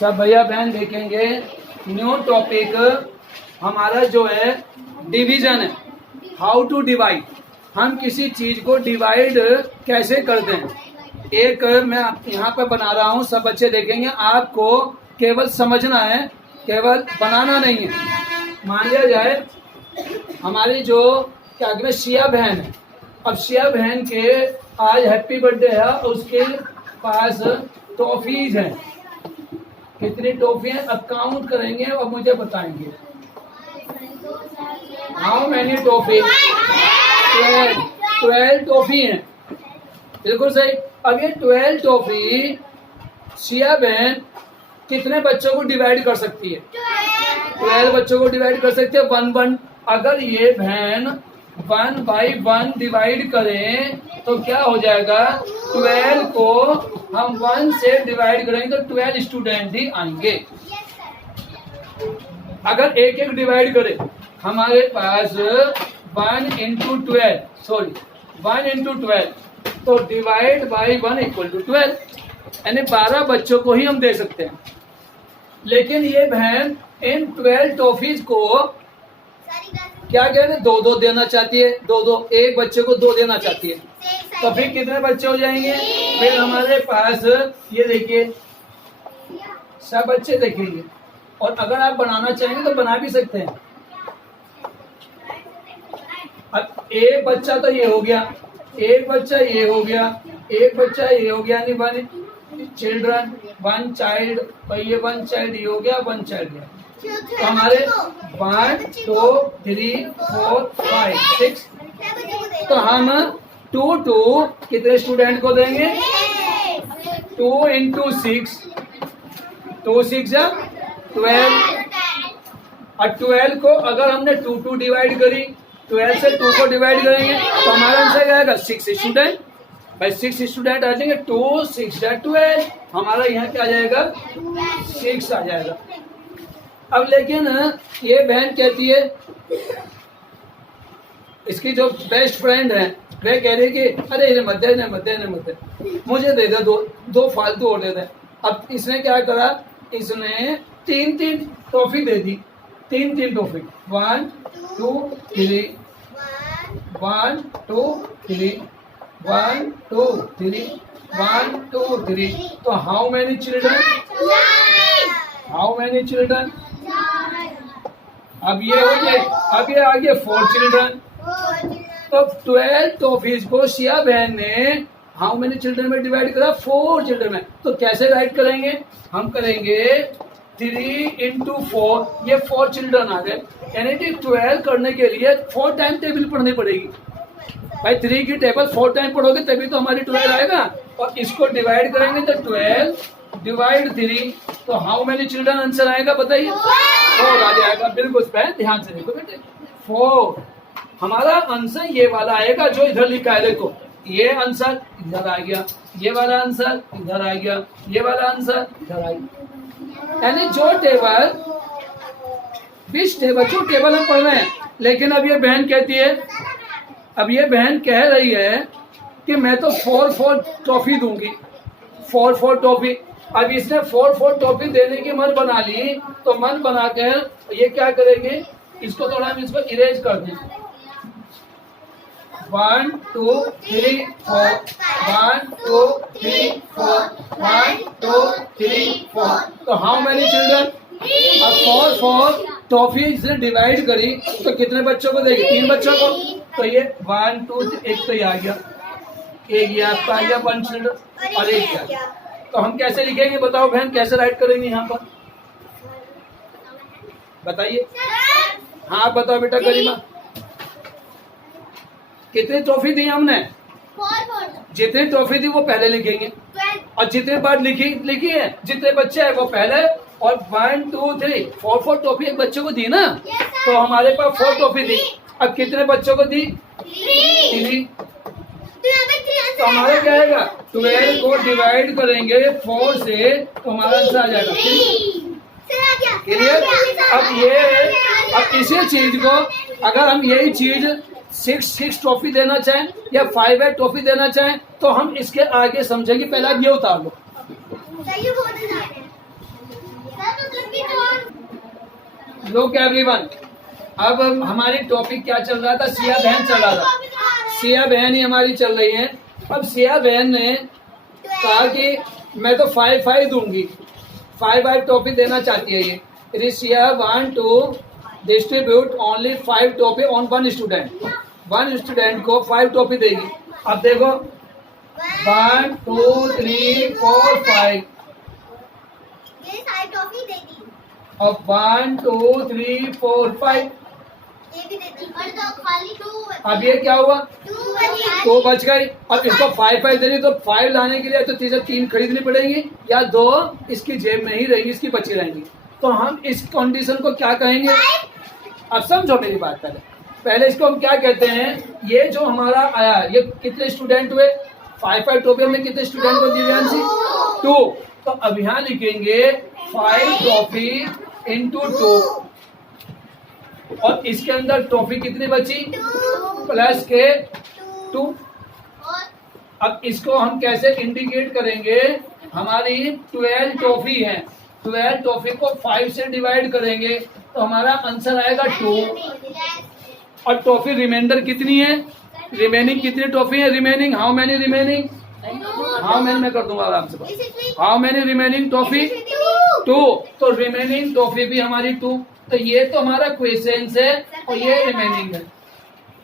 सब भैया बहन देखेंगे न्यू टॉपिक हमारा जो है डिवीजन है। हाउ टू डिवाइड, हम किसी चीज को डिवाइड कैसे करते हैं। एक मैं यहाँ पर बना रहा हूँ, सब बच्चे देखेंगे, आपको केवल समझना है, केवल बनाना नहीं है। मान लिया जाए हमारी जो क्या कहते शिया बहन है, अब शिया बहन के आज हैप्पी बर्थडे है, उसके पास टॉफीज हैं। कितनी टॉफी है अब काउंट करेंगे और मुझे बताएंगे। How many toffee? 12 टॉफी हैं, बिल्कुल सही। अब ये 12 टॉफी शिया बहन कितने बच्चों को डिवाइड कर सकती है? 12 बच्चों को डिवाइड कर सकते हैं 1-1। अगर ये बहन 1/1 डिवाइड करें तो क्या हो जाएगा? 12 को हम 1 से डिवाइड करेंगे तो 12 स्टूडेंट ही आएंगे। अगर एक एक डिवाइड करें, हमारे पास 1 into 12 तो डिवाइड बाई 1 इक्वल टू 12, यानी 12 बच्चों को ही हम दे सकते हैं। लेकिन ये बहन इन 12 टॉफीज को क्या कहते हैं, 2-2 देना चाहती है, 2-2, एक बच्चे को 2 देना चाहती है। तो फिर कितने बच्चे हो जाएंगे? फिर हमारे पास ये देखिए, सब बच्चे देखेंगे, और अगर आप बनाना चाहेंगे तो बना भी सकते हैं। अब एक बच्चा तो ये हो गया, एक बच्चा ये हो गया, एक बच्चा ये हो गया, यानी 1 चिल्ड्रन 1 चाइल्ड, और ये 1 चाइल्ड ये हो गया, 1 चाइल्ड गया। तो हमारे 1 2 3 4 5 6, तो हम 2 कितने स्टूडेंट को देंगे? 2 into 6, 2 6 या 12। और 12 को अगर हमने 2 डिवाइड करी, 12 से 2 को डिवाइड करेंगे तो हमारा आंसर क्या आएगा? 6 स्टूडेंट। भाई 6 स्टूडेंट आ जाएंगे, 2 6 12, हमारा यहाँ क्या आ जाएगा? 6 आ जाएगा। अब लेकिन ये बहन कहती है, इसकी जो बेस्ट फ्रेंड है वह कह रही है कि अरे इन्हें मत दे, मुझे दे दे, दो फालतू और दे दे। अब इसने क्या करा, इसने 3 टॉफी दे दी, 3 टॉफी, 1 2 3 1 2 3 1 2 3 1 2 3। तो हाउ मैनी चिल्ड्रन? अब ये हो जाए, अब ये आ गया 4 चिल्ड्रन। तो 12 टॉफीज को शिया बहन ने हाउ मेनी चिल्ड्रन में डिवाइड करा? 4 चिल्ड्रन में। तो कैसे राइट करेंगे? हम करेंगे 3 into 4, ये 4 चिल्ड्रन आ गए, यानी कि 12 करने के लिए 4 टाइम टेबल पढ़नी पड़ेगी। भाई 3 की टेबल 4 टाइम पढ़ोगे तभी तो हमारी 12 आएगा। और इसको डिवाइड करेंगे तो 12 डिवाइड 3, तो हाउ मेनी चिल्ड्रन आंसर आएगा बताइए? 4 आ जाएगा। बिल्कुल ध्यान से देखो बेटे, 4 हमारा आंसर ये वाला आएगा जो इधर लिखा है। देखो ये आंसर इधर आ गया, ये वाला आंसर इधर आ गया, ये वाला आंसर इधर आ गया। यानी जो टेबल 20 टेबल जो टेबल हम पढ़ रहे हैं। लेकिन अब ये बहन कहती है, अब ये बहन कह रही है कि मैं तो 4 टॉफी दूंगी, 4 टॉफी। अब इसने 4 टॉफी देने की मन बना ली, तो मन बनाकर ये क्या करेंगे, इसको थोड़ा हम इसको इरेज कर दें। 1 2 3 4 1 2 3 4 1 2 3 4। तो हाउ मेनी चिल्ड्रन? अब 4 टॉफी से डिवाइड करी तो कितने बच्चों को देगी? 3 बच्चों को। तो ये 1 2 एक तो ये आ गया, एक ये आपका आ गया 1 चिल्ड्रन, और एक क्या। तो हम कैसे लिखेंगे बताओ बहन, कैसे राइट करेंगे यहाँ पर बताइए? हाँ आप बताओ बेटा करीमा, कितनी ट्रॉफी दी हमने? 4। जितनी ट्रॉफी दी वो पहले लिखेंगे, और जितने बार लिखी है, जितने बच्चे हैं वो पहले, और 1 2 3 4 ट्रॉफी एक बच्चे को दी ना। तो हमारे पास 4 ट्रॉफी दी। अब कितने बच्चों को दी? 3। तो हमारा क्या आएगा? 12 को डिवाइड करेंगे 4 से, तो हमारा आंसर आ जाएगा 3। क्लियर? अब इसी चीज को अगर हम यही चीज 6 ट्रॉफी देना चाहें या 5 ट्रॉफी देना चाहें तो हम इसके आगे समझेंगे। पहले आप ये उतार लो। लोग एवरीवन, अब हमारी टॉपिक क्या चल रहा था? सिया बहन चल रहा था। सिया बहन ही हमारी चल रही है। अब सिया बहन ने कहा कि मैं तो 5 दूंगी, 5 टॉफी देना चाहती है ये। Siya want to distribute only 5 toffee on 1 student. 1 student को 5 टॉफी देगी। अब देखो 1 2 3 4 5, ये सारी टॉफी दे दी। अब 1 2 3 4 5, ये भी दे दी। और तो खाली 2 अब ये क्या हुआ? 2 बची। तो बच गई। अब इसको 5 देनी, तो 5 लाने के लिए तो 3 खरीदनी पड़ेगी, या 2 इसकी जेब में ही रहेंगी, इसकी बची रहेंगी। तो हम इस कंडीशन को क्या कहेंगे? अब समझो मेरी बात। पहले इसको हम क्या कहते हैं? ये जो हमारा आया, ये कितने स्टूडेंट हुए? 5 टॉफी हमने कितने स्टूडेंट को दी बहन? 2। तो अब यहाँ लिखेंगे 5 टॉफी इंटू 2, और इसके अंदर टॉफी कितनी बची? प्लस के 2। अब इसको हम कैसे इंडिकेट करेंगे? हमारी 12 टॉफी है, 12 टॉफी को 5 से डिवाइड करेंगे तो हमारा आंसर आएगा 2। और टॉफी रिमाइंडर कितनी है? रिमेनिंग कितनी टॉफी है? Remaining how many remaining? How many मैं कर दूंगा आराम से। How many remaining toffee? 2। तो रिमेनिंग टॉफी भी हमारी 2। तो ये तो हमारा क्वेश्चन है और ये रिमेनिंग है।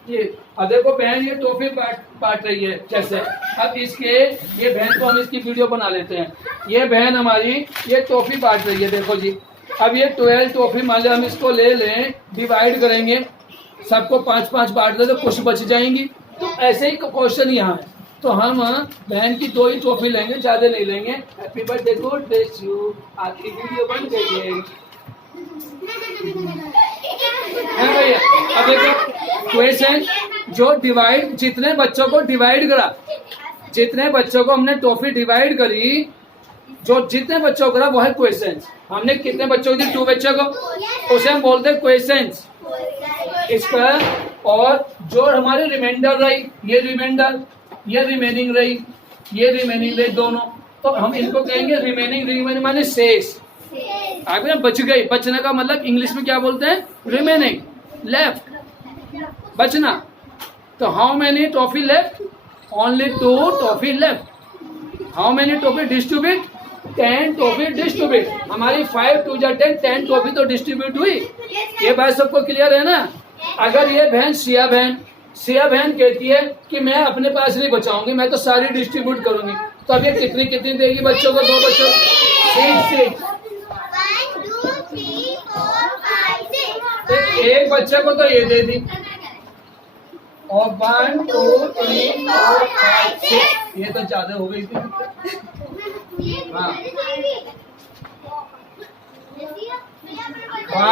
ये अब देखो बहन, ये टॉफी बांट रही है कैसे। अब इसके ये बहन को हम इसकी वीडियो बना लेते हैं। ये बहन हमारी ये टॉफी बांट रही है, देखो जी। अब ये 12 टॉफी मान लो हम इसको ले लें, डिवाइड करेंगे, सबको 5 बांट दे तो कुछ बच जाएंगी। तो ऐसे ही क्वेश्चन यहाँ है। तो हम बहन की 2 ही टॉफी लेंगे, ज्यादा नहीं लेंगे। Happy birthday good bless you, आपकी वीडियो बन गई है भैया। अब देखो क्वेश्चन, जो डिवाइड, जितने बच्चों को डिवाइड करा, जितने बच्चों को हमने टॉफी डिवाइड करी, जो जितने बच्चों को करा वो है क्वेश्चन। हमने कितने बच्चों को दी? 2 बच्चों को, उसे हम बोलते हैं क्वेश्चन इसका। और जो हमारी रिमाइंडर रही, ये रिमाइंडर, ये रिमेनिंग रही, ये रिमेनिंग रही दोनों, तो हम इनको कहेंगे रिमेनिंग। रिमेनिंग माने शेष। आगे बच गई, बचने का मतलब इंग्लिश में क्या बोलते हैं? रिमेनिंग, लेफ्ट, बचना। तो how many toffee left? Only 2 toffee left. How many toffee distribute? 10 toffee distribute. हमारी 5 2 10 टॉफी तो डिस्ट्रीब्यूट हुई। ये बात सबको क्लियर है ना? अगर ये बहन सिया बहन कहती है कि मैं अपने पास नहीं बचाऊंगी, मैं तो सारी डिस्ट्रीब्यूट करूंगी, तो अब ये कितनी देगी बच्चों को? 2 बच्चों, 6। 1 2 3 4 5 6। तो एक बच्चे को तो ये दे दी, और 1 2 3 4 5 6, ये तो ज्यादा हो गई थी। हाँ,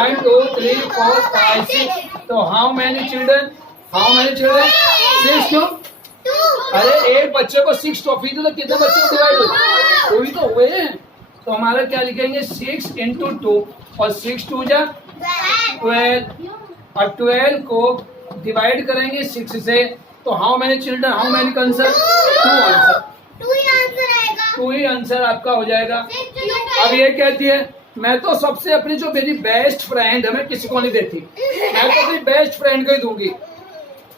1 2 3 4 5 6। तो हाउ मेनी चिल्ड्रन? 6 क्यों? अरे एक बच्चे को 6 टॉफी थी, तो कितने बच्चे को डिवाइड हुए? कोई तो हुए हैं। तो हमारा क्या लिखेंगे? 6 इंटू 2, और 6 2 जा 12, और 12 को डिवाइड करेंगे 6 से। तो how many children? How many का आंसर? 2 आंसर। 2 ही आंसर आपका हो जाएगा। अब ये कहती है मैं तो सबसे अपनी जो मेरी बेस्ट फ्रेंड है, मैं किसी को नहीं देती, मैं तो अपनी बेस्ट फ्रेंड को ही दूंगी।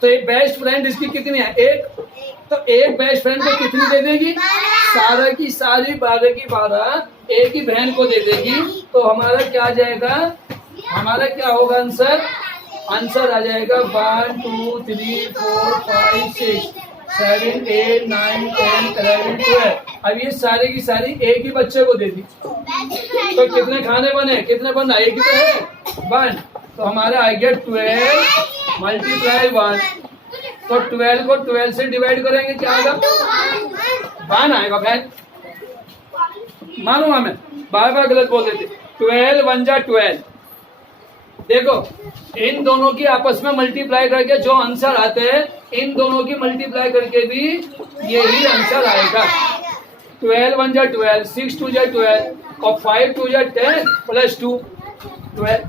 तो ये बेस्ट फ्रेंड इसकी कितनी है? 1। तो एक बेस्ट फ्रेंड को कितनी दे देगी? सारा की सारी 12 की 12 एक ही बहन को दे देगी। तो हमारा क्या आ जाएगा? हमारा क्या होगा आंसर? आंसर आ जाएगा 1 2 3 4 5 6 7 8 9 10 11 12। अब ये सारे की सारी एक ही बच्चे को दे दी। तो कितने खाने बने? कितने बना? एक ही तो है, 1। तो हमारा आ गया 12 मल्टीप्लाई 1। तो 12 को 12 से डिवाइड करेंगे, क्या आएगा? 1 आएगा बहन। मानूंगा मैं, बार गलत बोल देते। 12 1 जा 12। देखो इन दोनों की आपस में मल्टीप्लाई करके जो आंसर आते हैं, इन दोनों की मल्टीप्लाई करके भी यही आंसर आएगा। 12 1 जा 12, 6 2 जा 12, और 5 2 जा 10 प्लस 2 12।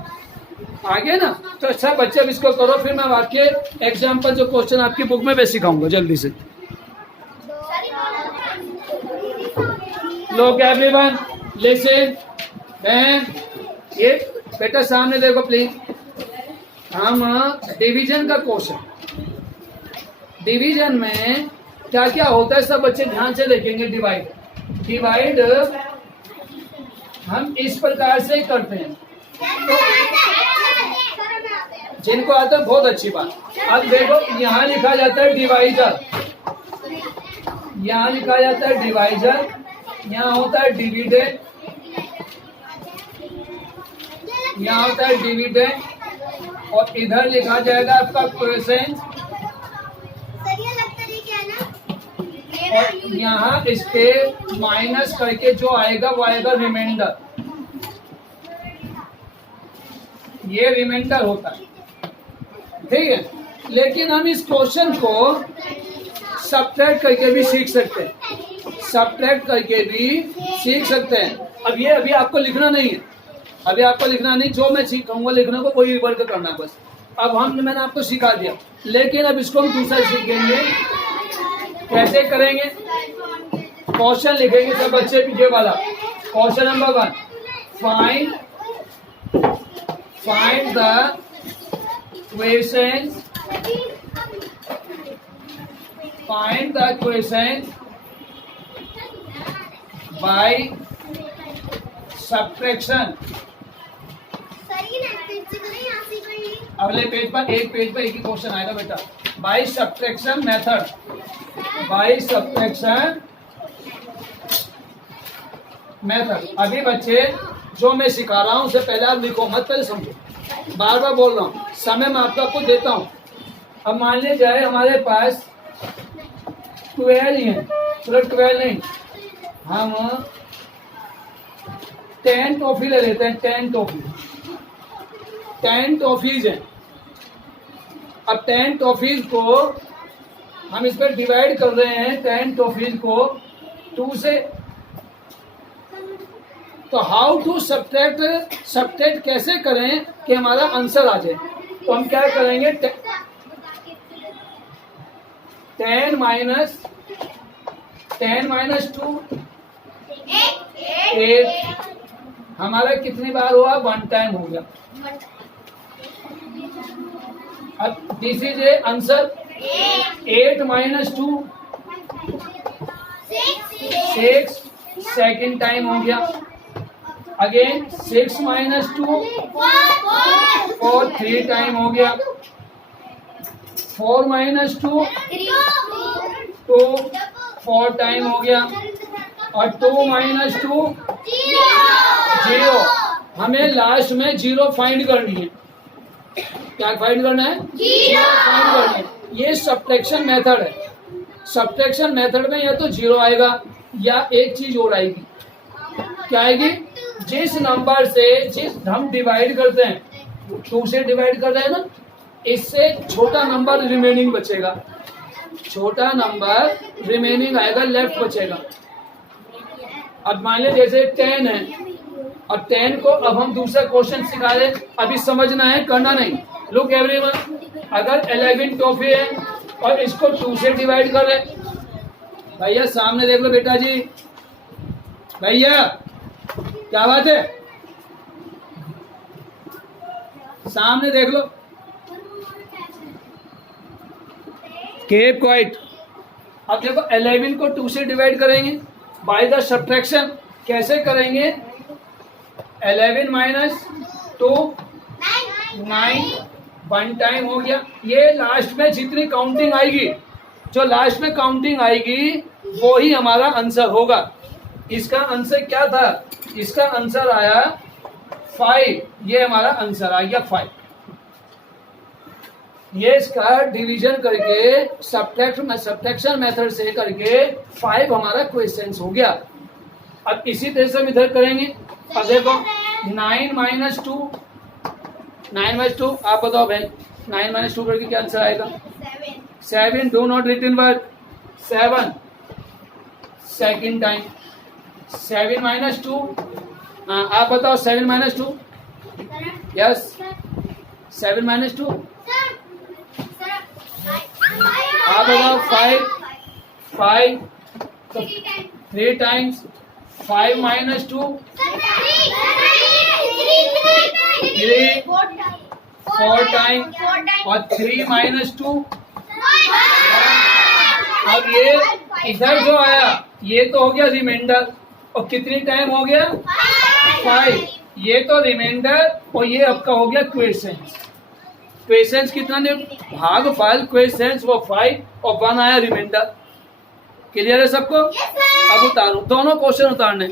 आगे ना? तो अच्छा बच्चे अब इसको करो, फिर मैं वाक्य एग्जाम्पल जो क्वेश्चन आपकी बुक में वे सिखाऊंगा जल्दी से। लोग एवरीवन लिसन। ये बेटा सामने देखो प्लीज, हम डिवीजन का क्वेश्चन, डिवीजन में क्या क्या होता है सब बच्चे ध्यान से देखेंगे। डिवाइड हम इस प्रकार से करते हैं, जिनको आता है बहुत अच्छी बात। अब देखो यहाँ लिखा जाता है डिवाइजर, यहाँ लिखा जाता है डिवाइजर, यहाँ होता है डिविडेंड, यहाँ होता है डिविडेंड, और इधर लिखा जाएगा आपका क्वोशेंट, और यहाँ इसके माइनस करके जो आएगा वो आएगा रिमाइंडर, ये रिमाइंडर होता है, ठीक है। लेकिन हम इस क्वेश्चन को सब्ट्रैक्ट करके भी सीख सकते हैं, सब्ट्रैक्ट करके भी सीख सकते हैं। अब ये अभी आपको लिखना नहीं है, अभी आपको लिखना नहीं, जो मैं सीखाऊंगा लिखने को वही वर्क करना है बस। अब मैंने आपको सिखा दिया, लेकिन अब इसको हम दूसरा सीखेंगे। कैसे करेंगे? क्वेश्चन लिखेंगे सब बच्चे, ये वाला question number 1, find the question, find the question by subtraction। अगले पेज पर एक ही क्वेश्चन आएगा बेटा, by subtraction method, by subtraction method. अभी बच्चे जो मैं सिखा रहा हूं उसे पहले आप लिखो मत, पहले समझो, बार बार बोल रहा हूँ, समय मैं आपको देता हूँ। अब मान लीजिए जाए हमारे पास 12 ही है, चलो 12 नहीं, हम 10 टॉफी ले लेते हैं, 10 टॉफीज हैं। अब 10 टॉफीज को हम इस पर डिवाइड कर रहे हैं, 10 टॉफीज को 2 से। तो हाउ टू सब्ट्रैक्ट कैसे करें कि हमारा आंसर आ जाए? तो हम क्या करेंगे, 10 माइनस 2 8, हमारा कितनी बार हुआ? 1 टाइम हो गया। अब this is A answer, 8 minus 2 6, second time हो गया। अगेन 6 माइनस 2 4, 3 टाइम हो गया। 4 माइनस 2 4 टाइम हो गया। और 2 माइनस 2 0। हमें लास्ट में 0 फाइंड करनी है। क्या फाइंड करना है? 0 फाइंड करनी है। ये सब्ट्रैक्शन मेथड है। सब्ट्रैक्शन मेथड में या तो 0 आएगा या एक चीज और आएगी। क्या आएगी? जिस नंबर से जिस हम डिवाइड करते हैं, 2 से डिवाइड कर रहे हैं ना, इससे छोटा नंबर रिमेनिंग बचेगा, छोटा नंबर रिमेनिंग आएगा, लेफ्ट बचेगा। अब मान लीजिए जैसे 10 है और 10 को अब हम दूसरा क्वेश्चन सिखा रहे, अभी समझना है, करना नहीं। लुक एवरीवन, अगर 11 टॉफी है और इसको 2 से डिवाइड कर रहे, भैया सामने देख लो बेटा जी, भैया क्या बात है, सामने देख लो, कीप क्वाइट। अब देखो 11 को 2 से डिवाइड करेंगे बाय द सब्ट्रैक्शन। कैसे करेंगे? 11 माइनस 2 9, 1 टाइम हो गया। ये लास्ट में जितनी काउंटिंग आएगी, जो लास्ट में काउंटिंग आएगी वो ही हमारा आंसर होगा। इसका आंसर क्या था? इसका आंसर आया 5। ये हमारा आंसर आ गया 5। ये इसका डिवीजन करके सब्ट्रैक्शन मेथड से करके 5 हमारा क्वेश्चन हो गया। अब इसी तरह से हम इधर करेंगे। अब देखो 9 माइनस 2, आप बताओ बहन, 9 माइनस 2 करके क्या आंसर आएगा? 7। Do not written word 7, second time. 7 minus 2, आप बताओ 7 माइनस 2, यस 7 माइनस 2, आप बताओ 5 तो 3 टाइम्स। 5 माइनस 2 3 4 टाइम और 3 माइनस 2। अब ये इधर जो आया ये तो हो गया रिमाइंडर, और कितनी टाइम हो गया 5। ये तो रिमाइंडर और ये आपका हो गया क्वेश्चंस। क्वेश्चंस कितना ने भागफल, क्वेश्चंस वो 5 और 1 आया रिमाइंडर। क्लियर है सबको? अब उतारो, दोनों क्वेश्चन उतारने।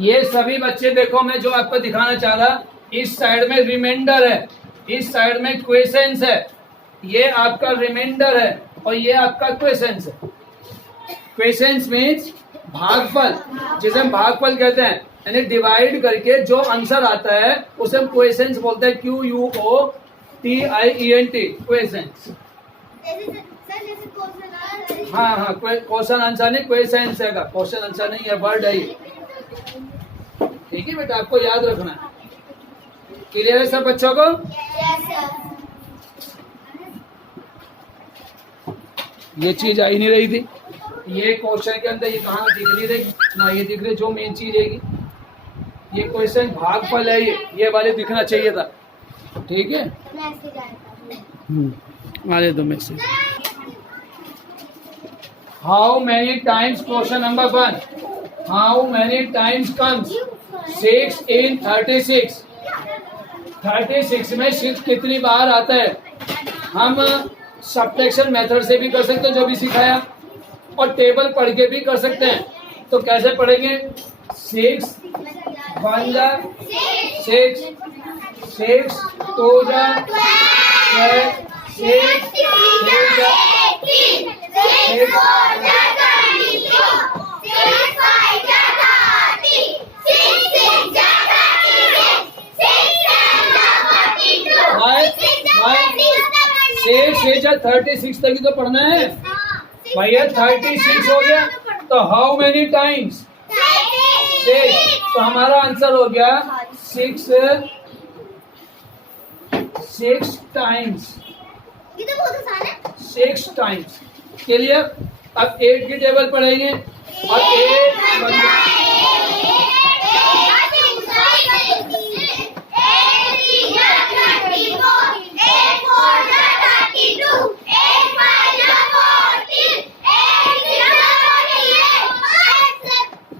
ये सभी बच्चे देखो, मैं जो आपको दिखाना चाह रहा, इस साइड में रिमाइंडर है, इस साइड में क्वेश्चंस है। ये आपका रिमाइंडर है और ये आपका क्वेश्चंस है। क्वेश्चंस मीन्स भागफल, जिसे हम भागफल कहते हैं, यानी डिवाइड करके जो आंसर आता है उसे हम क्वेश्चंस बोलते हैं। QUOTIENT, questions. हाँ हाँ, क्वेश्चन आंसर नहीं, क्वेश्चंस है, क्वेश्चन आंसर नहीं है, वर्ड है ये। ठीक है बेटा, आपको याद रखना है। क्लियर है सब बच्चों को? ये चीज आई नहीं रही थी, ये क्वेश्चन के अंदर ये कहाँ दिख नहीं रही ना, ये दिख रही जो मेन चीज रहेगी। ये क्वेश्चन भागफल है, ये वाले दिखना चाहिए था। ठीक है, आने दो message. How many times, question number 1, how many times comes 6 in 36? 36 में 6 कितनी बार आता है? हम सब्ट्रैक्शन मेथड से भी कर सकते हैं, जो भी सिखाया, और टेबल पढ़ के भी कर सकते हैं। तो कैसे पढ़ेंगे? 6 1 जा 6, 6 2 जा 12, 6 3 जा 36 तक ही तो पढ़ना है भैया। 36 हो गया तो हाउ मेनी टाइम्स 6, तो हमारा आंसर हो गया 6 टाइम्स, ये तो बहुत आसान है। 6 टाइम्स। क्लियर? अब 8 की टेबल पढ़ेंगे और 8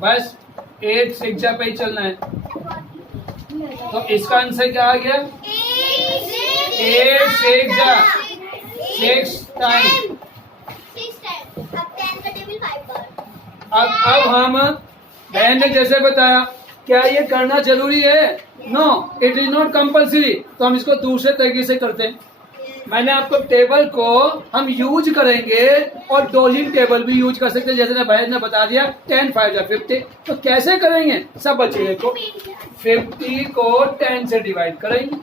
बस 8 6 पे ही चलना है। तो इसका आंसर क्या आ गया? 8 6 टाइम। अब हम, बहन ने जैसे बताया, क्या ये करना जरूरी है? No, it is not compulsory. तो हम इसको दूसरे तरीके से करते हैं। मैंने आपको टेबल को हम यूज करेंगे और डोजिंग टेबल भी यूज कर सकते हैं, जैसे बहन ने बता दिया 10 5 जा 50। तो कैसे करेंगे? सब बच्चे देखो, 50 को 10 से डिवाइड करेंगे।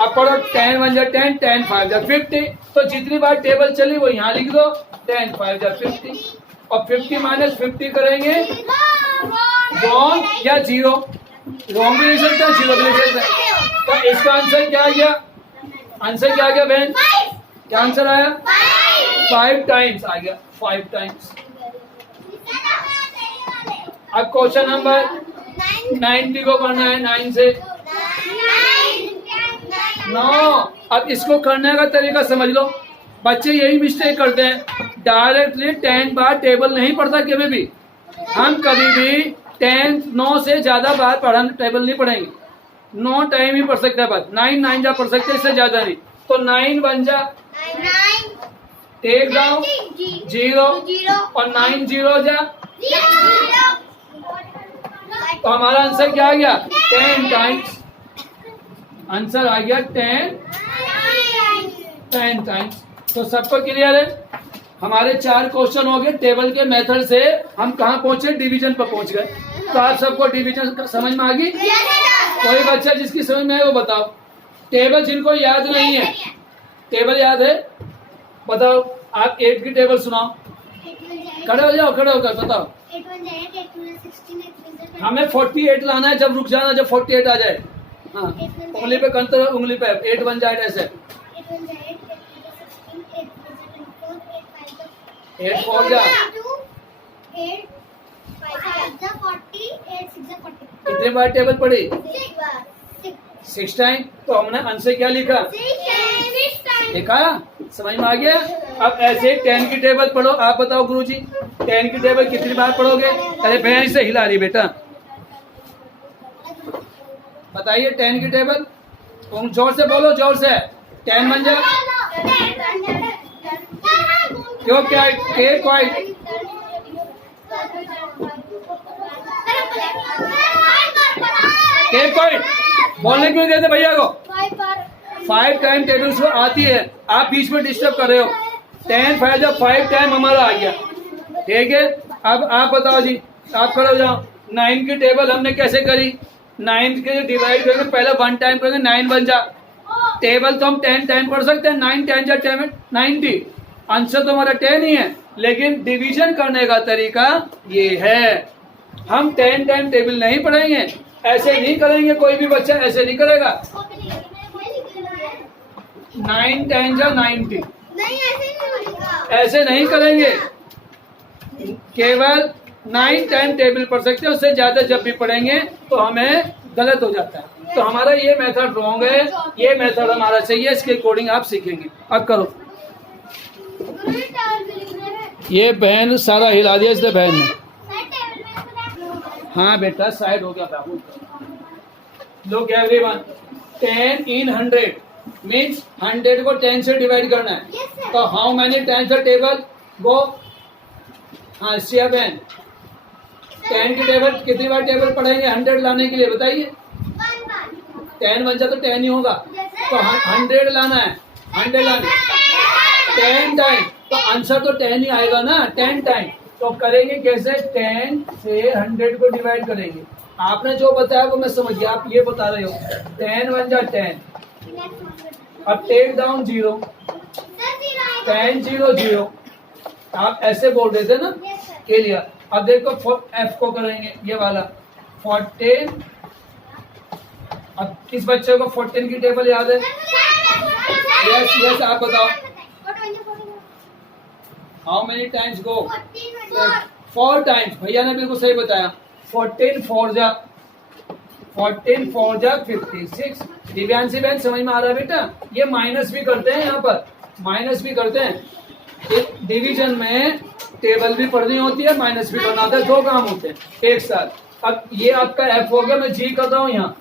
अब पढ़ो, 10 1 जा 10, 10 5 जा 50। तो जितनी बार टेबल चली वो यहाँ लिख दो, 10 5 जा 50। और 50 माइनस 50 करेंगे रॉन्ग या जीरो, रॉन्ग भी नहीं सकता, जीरो भी नहीं सकता। तो इसका आंसर क्या आ गया? आंसर क्या आ गया बहन? क्या आंसर आया? 5 टाइम्स आ गया, 5 टाइम्स। अब क्वेश्चन नंबर 90 को करना है 9 से। नो, अब इसको करने का तरीका समझ लो। बच्चे यही मिस्टेक करते हैं, डायरेक्टली 10 बार टेबल नहीं पढ़ता कभी भी। हम कभी भी 10 9 से ज्यादा बार पढ़ा टेबल नहीं पढ़ेंगे। 9 टाइम ही पढ़ सकते हैं बस, 9 9 जा पढ़ सकते हैं, इससे ज्यादा नहीं। तो 9 1 जा, टेक डाउन 0 और 9 0 जा। तो हमारा आंसर क्या आ गया? 10 टाइम्स। आंसर आ गया 10 टाइम्स। तो सबको क्लियर है? हमारे 4 क्वेश्चन हो गए। टेबल के मेथड से हम कहाँ पहुंचे? डिवीजन पर पहुंच गए। तो आप सबको डिवीजन समझ में आ गई? कोई बच्चा जिसकी समझ में है वो बताओ। टेबल जिनको याद नहीं है, टेबल याद है बताओ। आप 8 की टेबल सुनाओ, खड़े हो जाओ, खड़े होकर बताओ। हमें 48 लाना है, जब रुक जाना जब 48 आ जाए। हाँ, उंगली पे करते रहो, उंगली पे 8 1 जाए ऐसे। 8 4 जा 8 5 जा 40 8 6 कितनी बार टेबल पढ़ी? 6 6 टाइम। तो हमने आंसर क्या लिखा? 6 देखा, समझ में आ गया। अब ऐसे 10 की टेबल पढ़ो। आप बताओ गुरुजी, 10 की टेबल कितनी बार पढ़ोगे? अरे बहन से हिला रही बेटा, बताइए 10 की टेबल। तुम जोर से बोलो, जोर से। 10 बन जा। क्यों, क्या के क्वाइट? के क्वाइट बोलने क्यों देते भैया को? 5 टाइम टेबल से आती है, आप बीच में डिस्टर्ब कर रहे हो। 10 5 जब 5 टाइम हमारा आ गया, ठीक है। अब आप बताओ जी, आप खड़े हो जाओ। 9 की टेबल हमने कैसे करी? 9 के डिवाइड करेंगे, पहले 1 टाइम करेंगे, 9 बन जा। टेबल तो हम 10 टाइम पढ़ सकते हैं। 9 10 जा 90। आंसर तो हमारा 10 ही है, लेकिन डिवीजन करने का तरीका ये है। हम 10 टाइम टेबल नहीं पढ़ेंगे, ऐसे नहीं करेंगे। कोई भी बच्चा ऐसे नहीं करेगा। 9 10 जा 90, नहीं ऐसे नहीं होगा। ऐसे नहीं करेंगे। केवल 9 टाइम टेबल पढ़ सकते हैं, उससे ज्यादा जब भी पढ़ेंगे तो हमें गलत हो जाता है। तो हमारा ये मेथड रॉन्ग है, ये मेथड हमारा सही है। इसके अकॉर्डिंग आप सीखेंगे। अब करो। ये बहन सारा हिला दिया इसने बहन ने। हाँ बेटा, साइड हो गया बाबू। लुक एवरीवन, 10 in 100 मीन्स 100 को 10 से डिवाइड करना है। तो how many times the table go? हाँ सिया बहन, 10 की टेबल कितनी बार टेबल पढ़ेंगे 100 लाने के लिए? बताइए। 10 बन जाए तो 10 ही होगा। तो 100 लाना है, 100 लाना 10 टाइम, तो आंसर तो 10 ही आएगा ना, 10 टाइम। तो करेंगे कैसे? 10 से 100 को डिवाइड करेंगे। आपने जो बताया वो मैं समझ गया, आप ये बता रहे हो। 10 बन जा 10। अब टेक डाउन 0, 10 0 0। आप ऐसे बोल रहे थे ना, के लिया। अब देखो एफ को करेंगे, ये वाला 14। अब किस बच्चे को 14 की टेबल याद है? यस यस, आप बताओ। How many times go? 4 times. भैया ने बिल्कुल सही बताया। 14 4 जा 56। दिव्यांशी बहन समझ में आ रहा है बेटा? ये माइनस भी करते हैं, यहाँ पर माइनस भी करते हैं। एक डिवीजन में टेबल भी पढ़नी होती है, माइनस भी करना होता है। 2 काम होते हैं एक साथ। अब ये आपका एफ हो गया, मैं जी कर रहा हूँ यहाँ,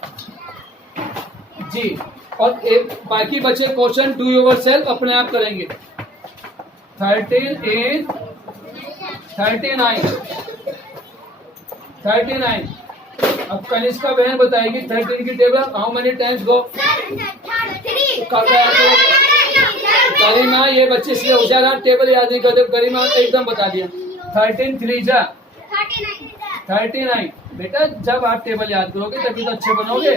जी। और एक बाकी बचे क्वेश्चन डू योर सेल्फ अपने आप करेंगे। 13 in 39। अब कनिष्का बहन बताएगी 13 की टेबल हाउ मेनी टाइम्स गो? गरिमा, ये बच्चे इसलिए होशियार, टेबल याद नहीं करते। गरिमा एकदम बता दिया। 13 3 जा 39। बेटा जब आप टेबल याद करोगे तभी तो अच्छे बनोगे।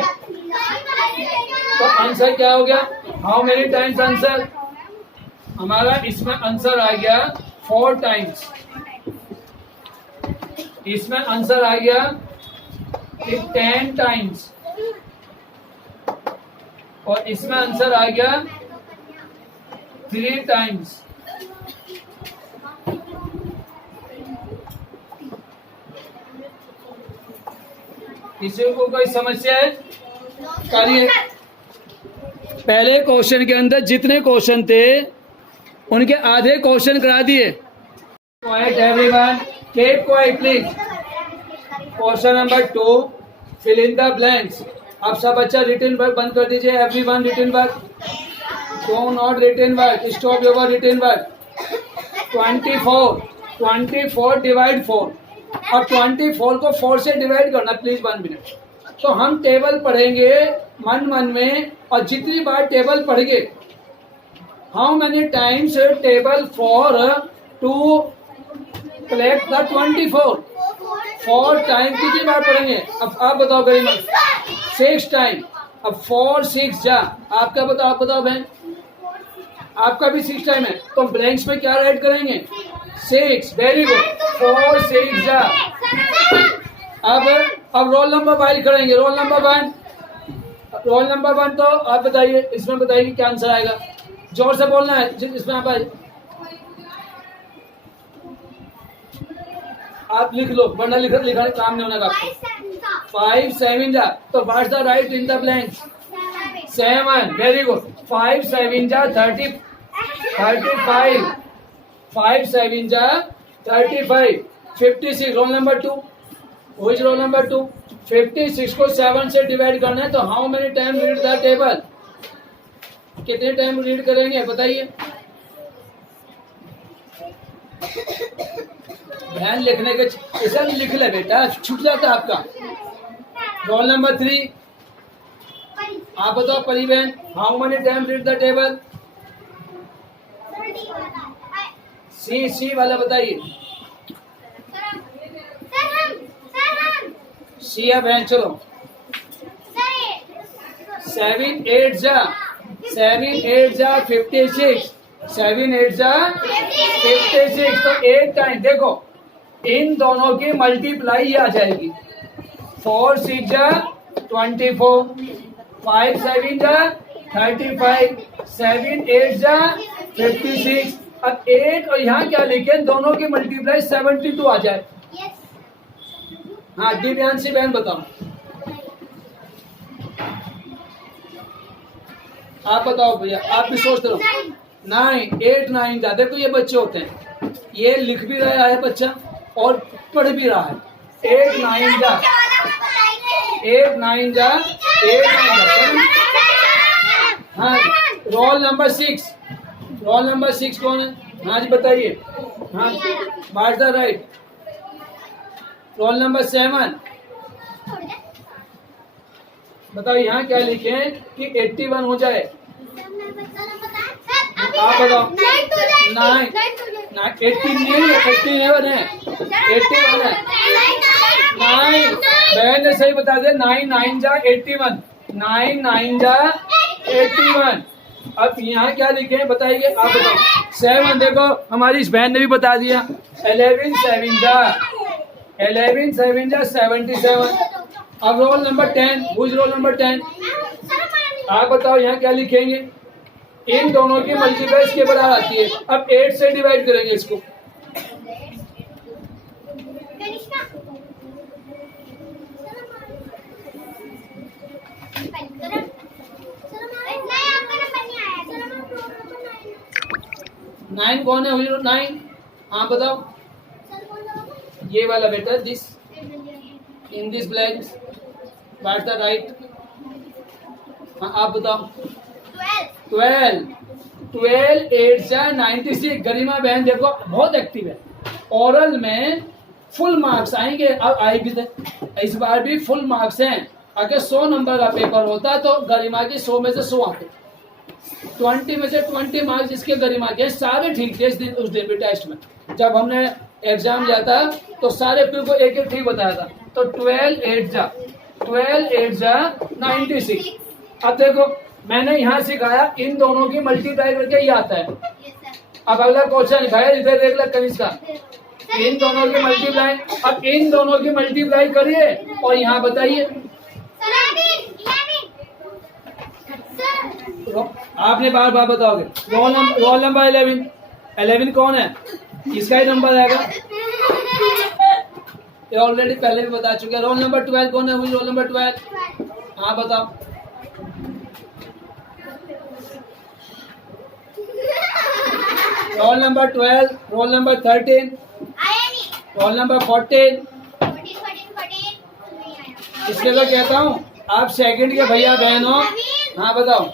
तो आंसर क्या हो गया? How many times? आंसर हमारा इसमें आंसर आ गया 4 टाइम्स। इसमें आंसर आ गया 10 टाइम्स। और इसमें आंसर आ गया 3 टाइम्स। किसी को कोई समस्या है? करिए। पहले क्वेश्चन के अंदर जितने क्वेश्चन थे उनके आधे क्वेश्चन करा दिए। Quiet everyone, keep quiet please. Question number 2, fill in the blanks. आप सब बच्चा रिटन वर्क बंद कर दीजिए। Everyone written work, do not written work, stop your written work. 24 divide 4। अब 24 को 4 से डिवाइड करना प्लीज, 1 मिनट। तो हम टेबल पढ़ेंगे मन में, और जितनी बार टेबल पढ़ेंगे, how many times table for to collect the 24? 4 time कितनी बार पढ़ेंगे? अब आप बताओ गरिमा। 6 टाइम। अब 4 6 जा। आपका बताओ, आप बताओ बहन। आपका भी 6 टाइम है, तो ब्लैंक्स में क्या राइट करेंगे? 6। Very good. 4 6 जा। अब रोल नंबर 1 करेंगे। Roll number 1, roll number 1। तो आप बताइए, इसमें बताइए क्या आंसर आएगा? जोर से बोलना है इसमें। आप लिख लो, वरना लिखा काम नहीं होना आपको। 5 7 जा, तो what's the right in the blank? 7, very good. 5 7 जा 35, 5 7 जा 35, 56, roll number 2, who is roll number 2? 56 को 7 से डिवाइड करना है, तो how many time read the table? कितने टाइम रीड करेंगे बताइए? ध्यान लिखने के ऐसा लिख ले बेटा, छूट जाता है आपका। रोल नंबर 3, आप बताओ परी बहन, how many time read the table? C वाला बताइए। सी है बहन, चलो। 7 8 जा 56, 7 8 जा 56, तो 8 टाइम देखो इन दोनों की मल्टीप्लाई आ जाएगी। 4 6 जा 24, 5 7 जा 35, 7 8 जा 56। अब 8 और यहाँ क्या लिखे, दोनों की मल्टीप्लाई 72 आ जाए। हाँ दिव्यांशी बहन बताओ, आप बताओ भैया, आप भी सोचते रहो। 9 8 9 जा, देखो ये बच्चे होते हैं, ये लिख भी रहा है बच्चा और पढ़ भी रहा है। 8 9 जा 8 9 जा 8 9 जा। हाँ रोल नंबर 6, रोल नंबर 6 कौन है? हाँ जी बताइए। हाँ what's the right? Roll number 7 बताओ, यहाँ क्या लिखे कि 81 हो जाए? आप बताओ। 9 18 है, 81 है। 9 बहन ने सही बता दिया। 9 9 जा 81, 9 9 जा 81। अब यहाँ क्या लिखे हैं बताइए, आप बताओ। 7 देखो हमारी इस बहन ने भी बता दिया। 11 7 जा 77। अब roll number 10, whose roll number 10? आप बताओ यहाँ क्या लिखेंगे? इन दोनों की मल्टीप्लाई इसके बराबर आती है। अब 8 से डिवाइड करेंगे इसको। नाइन कौन है? 9। हाँ बताओ, ये वाला बेटा, this in this blanks what's the right? हाँ आप बताओ। 12 8 जा 96। गरिमा बहन देखो बहुत एक्टिव है, ओरल में फुल मार्क्स आएंगे। अब आए भी थे, इस बार भी फुल मार्क्स हैं। अगर 100 नंबर का पेपर होता तो गरिमा की 100 में से 100 आते। 20 में से 20 मार्क्स जिसके गरिमा के सारे ठीक थे उस दिन भी टेस्ट में। जब हमने एग्जाम दिया था तो सारे पेपर को एक ठीक बताया था। तो 12 8 जा 96। अब देखो मैंने यहाँ सिखाया इन दोनों की मल्टीप्लाई करके ये आता है। अब अगला क्वेश्चन भाई इधर देख लो कनिष्का, इन दोनों की मल्टीप्लाई। अब इन दोनों की मल्टीप्लाई करिए और यहाँ बताइए। आपने बार बार बताओगे। रोल नंबर 11 कौन है? इसका ही नंबर आएगा, ये ऑलरेडी पहले भी बता चुके हैं। रोल नंबर 12 कौन है? वही रोल नंबर 12। हाँ बताओ। Roll number 12, roll number 13, roll number 14। इसलिए तो कहता हूँ आप सेकंड के भैया बहन हो। हाँ बताओ।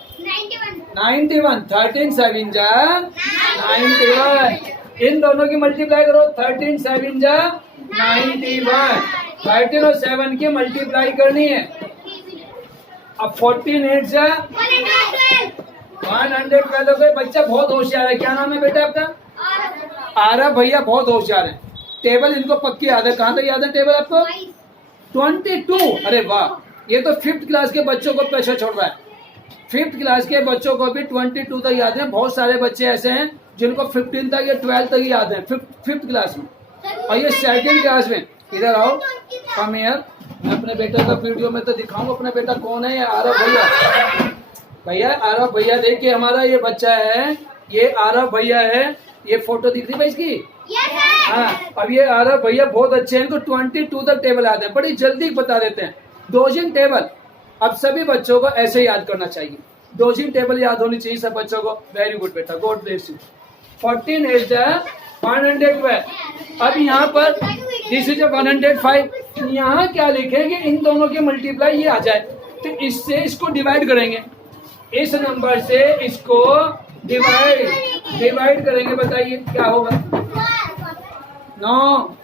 91 13 7 जा 91। इन दोनों की मल्टीप्लाई करो। 13 7 जा 91। 13 और 7 की मल्टीप्लाई करनी है। अब 14 8 जा 112। बच्चा बहुत होशियार है। क्या नाम है बेटा आपका? आरव भैया बहुत होशियार है। टेबल इनको पक्की याद है। कहाँ तक याद है टेबल आपको? 22। अरे वाह, ये तो 5th क्लास के बच्चों को प्रेशर छोड़ रहा है। 5th क्लास के बच्चों को भी 22 तक याद है। बहुत सारे बच्चे ऐसे हैं जिनको 15 तक या 12 तक याद है 5th क्लास में। और ये 2nd क्लास में। इधर आओ, कम हियर। मैं अपने बेटे का वीडियो में तो दिखाऊंगा अपना बेटा कौन है। आरव भैया आरव भैया देखिए, हमारा ये बच्चा है, ये आरव भैया है। ये फोटो दिख रही है इसकी? हाँ। अब ये आरव भैया बहुत अच्छे हैं, तो 22 तक टेबल आते हैं, बड़ी जल्दी बता देते हैं। डोजिंग टेबल अब सभी बच्चों को ऐसे याद करना चाहिए। डोजिंग टेबल याद होनी चाहिए सब बच्चों को। वेरी गुड बेटा, God bless you. 14 is the 112। अब यहाँ पर दिस इज 105। यहाँ क्या लिखेंगे, इन दोनों के मल्टीप्लाई ये आ जाए तो इससे इसको डिवाइड करेंगे, इस नंबर से इसको डिवाइड करेंगे। बताइए क्या होगा? 9।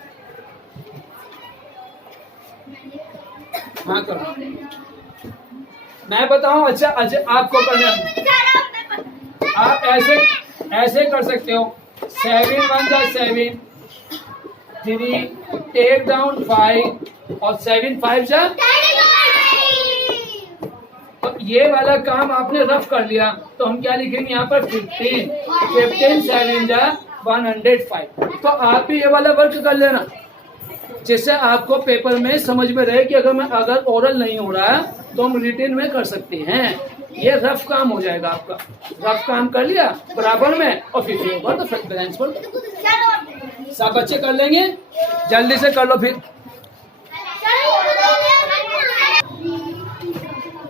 हाँ करो, मैं बताऊं। अच्छा आपको करना, आप ऐसे कर सकते हो। 7 1 जा 7, 3 टेक डाउन 5 और 7 5 जा। अब ये वाला काम आपने रफ कर लिया तो हम क्या लिखेंगे यहाँ पर 15 7 जा 105। तो आप भी ये वाला वर्क कर लेना जिससे आपको पेपर में समझ में रहे कि अगर ओरल नहीं हो रहा है तो हम रिटन में कर सकते हैं। ये रफ काम हो जाएगा आपका। रफ काम कर लिया बराबर में और फिर होगा तो फिर बैलेंस पर सब बच्चे कर लेंगे। जल्दी से कर लो फिर।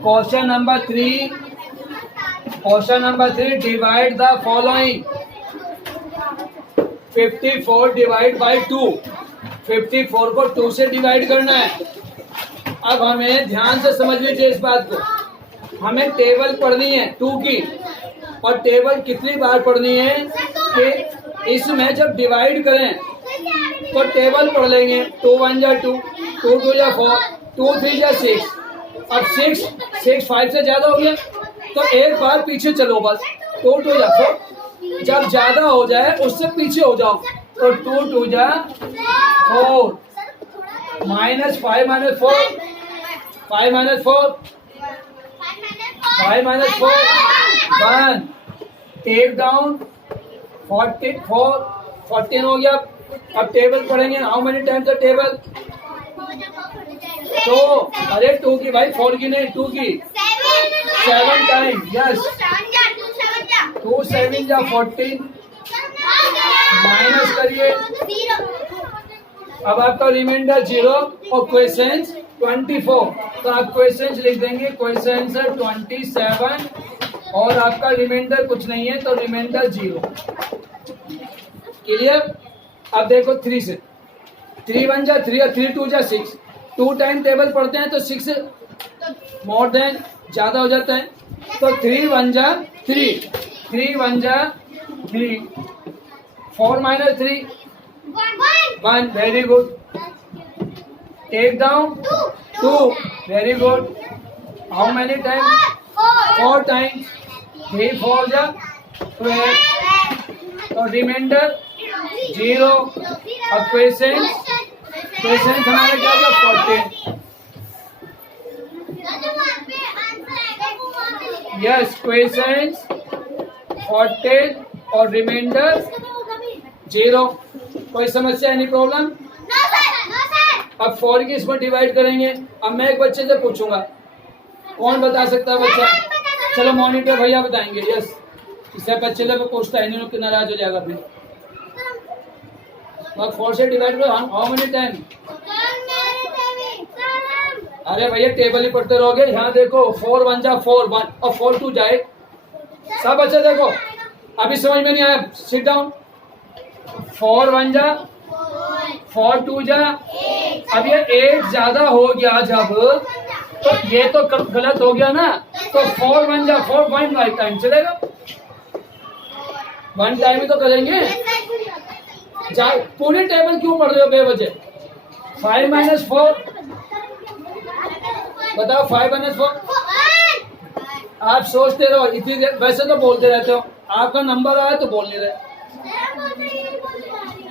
Question number 3 divide the following. 54 divide by 2। 54 को 2 से डिवाइड करना है। अब हमें ध्यान से समझ लीजिए इस बात को। हमें टेबल पढ़नी है 2 की, और टेबल कितनी बार पढ़नी है कि इसमें जब डिवाइड करें तो टेबल पढ़ लेंगे। 2 1 जा 2, 2 2 जा 4, 2 3 जा 6। अब 6 5 से ज्यादा हो गया तो एक बार पीछे चलो बस। 2 2 जा 4। जब ज्यादा हो जाए उससे पीछे हो जाओ तो 2 2 जा 4, -5 -4, 5 -4, 5 -4 1। टेक डाउन 14 हो गया। अब टेबल पढ़ेंगे। How many times the table? तो अरे 2 की भाई, 4 की नहीं, 2 की 7 टाइम। यस, 2 7 जा 14 माइनस करिए। अब आपका रिमाइंडर 0 और क्वेश्चंस 24। तो आप क्वेश्चंस लिख देंगे। क्वेश्चंस 27 और आपका रिमाइंडर कुछ नहीं है तो रिमाइंडर 0। क्लियर? अब देखो 3 से 3 1 जा 3 और 3 2 जा 6। 2 टाइम टेबल पढ़ते हैं तो 6 मोर देन ज्यादा हो जाता है तो 3 1 जा 3, 3 1 जा 3, 4 - 3 1। Very good. Take down 2। Very good. How many time? 4 time. 3 4 जा 12 और रिमाइंडर 0। अब क्वेश्चंस हमारे क्या था? 14। यस, क्वेश्चंस 14 और रिमाइंडर 0। कोई समस्या, एनी प्रॉब्लम? अब 4 की इसको डिवाइड करेंगे। अब मैं एक बच्चे से पूछूंगा, कौन बता सकता है बच्चा? चलो मॉनिटर भैया बताएंगे। यस, इससे बच्चे से पूछता है, नहीं नाराज हो जाएगा फिर। अब 4 से डिवाइड करो। How many time? अरे भैया टेबल ही पढ़ते रहोगे। यहाँ देखो 4 1 जा 4 1 और 4 2 जाए। सब बच्चे देखो, अभी समझ में नहीं आया, सिट डाउन। 4 1 जा 4 2 जा। अब ये 8 ज्यादा हो गया जब, तो ये तो गलत हो गया ना। तो 4 1 जा 4 1 टाइम चलेगा। 1 टाइम ही तो करेंगे। पूरी टेबल क्यों पढ़ रहे हो बेवजह? 5 - 4 बताओ। 5 - 4 आप सोचते रहो इतनी देर, वैसे तो बोलते रहते हो। आपका नंबर आया तो बोल नहीं रहे।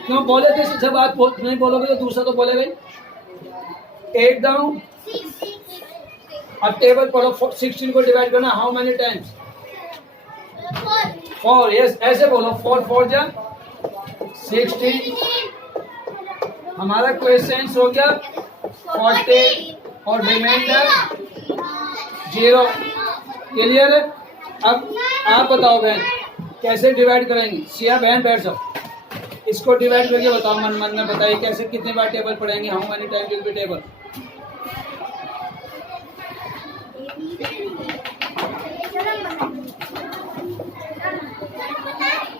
क्यों बोले थे? जब आप नहीं बोलोगे तो दूसरा तो बोलेगा ही। Take down. अब टेबल पढ़ो। 16 को डिवाइड करना। How many times? 4। यस, ऐसे बोलो। 4 4 जा 16। हमारा क्वेश्चन हो गया 40 और रिमाइंडर 0। क्लियर है? अब आप बताओ बहन, कैसे डिवाइड करेंगे? सिया बहन बैठ जाओ, इसको डिवाइड करके बताओ। मन मन में बताइए कैसे, कितने बार टेबल पढ़ेंगे? How many time will B table?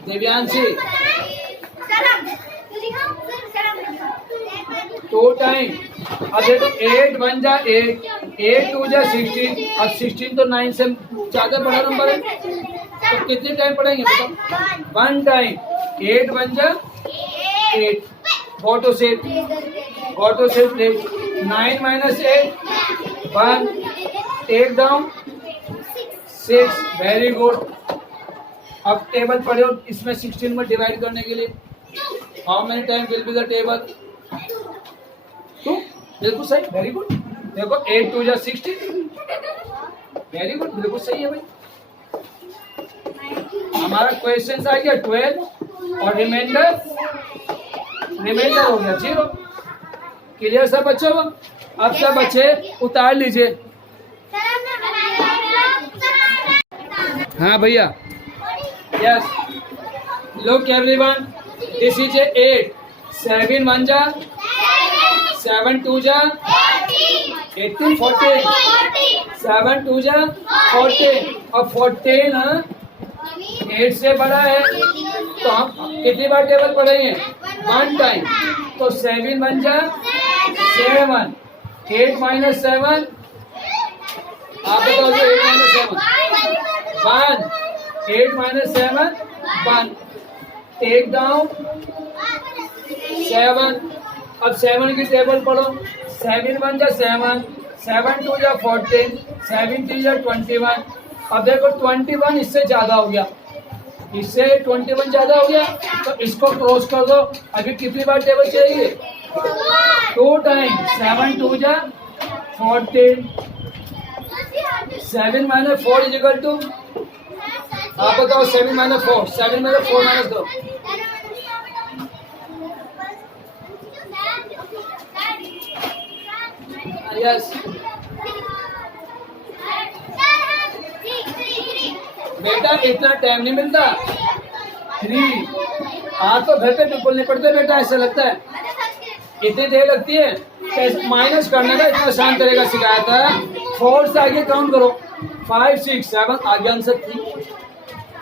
Divyanshi 2 time. अब देखो 8 1 जा 8, 8 2 जा 16, अब 16 तो 9 से ज्यादा बड़ा नंबर है, तो कितने टाइम पढ़ेंगे बताओ? 1 टाइम। 8 1 जा 8, go to set, go to set place. 9 minus 8 1, take down 6, very good. अब टेबल पढ़े हो इसमें 16 में डिवाइड करने के लिए, how many time will be the table? 2, बिल्कुल सही, वेरी गुड। देखो 8 2 जा 16, वेरी गुड, बिल्कुल सही है भाई। हमारा क्वेश्चन आ गया 12 और रिमाइंडर हो गया 0। क्लियर सब बच्चों? अब सब बच्चे उतार लीजिए। हाँ भैया, yes, look everyone, this is 8, 7 1 जा 7 2 जा 18, 14, 7 2 जा 14, अब 14 8 से बड़ा है, तो हम कितनी बार टेबल पढ़ेंगे? 1 टाइम। तो 7 1 जा 7, 8 minus 7, आप बताओ 8 minus 7, 1, 8 minus 7 1, टेक डाउन 7। अब 7 की टेबल पढ़ो। 7 1 जा 7, 7 2 जा 14, 7 3 जा 21। अब देखो 21 इससे ज्यादा हो गया, इससे 21 ज्यादा हो गया, तो इसको क्रॉस कर दो। अभी कितनी बार टेबल चाहिए? 2 टाइम। 7 2 जा 14, 7 minus 4 is equal to, आप बताओ 7 minus 4, 7 में 4 माइनस दो। यस बेटा, इतना टाइम नहीं मिलता। 3 आज तो घर पे बिल्कुल नहीं पढ़ते बेटा, ऐसा लगता है इतनी देर लगती है। माइनस करने का इतना आसान तरीका सिखाया था। 4 से आगे काउंट करो, 5 6 7, आगे आंसर 3,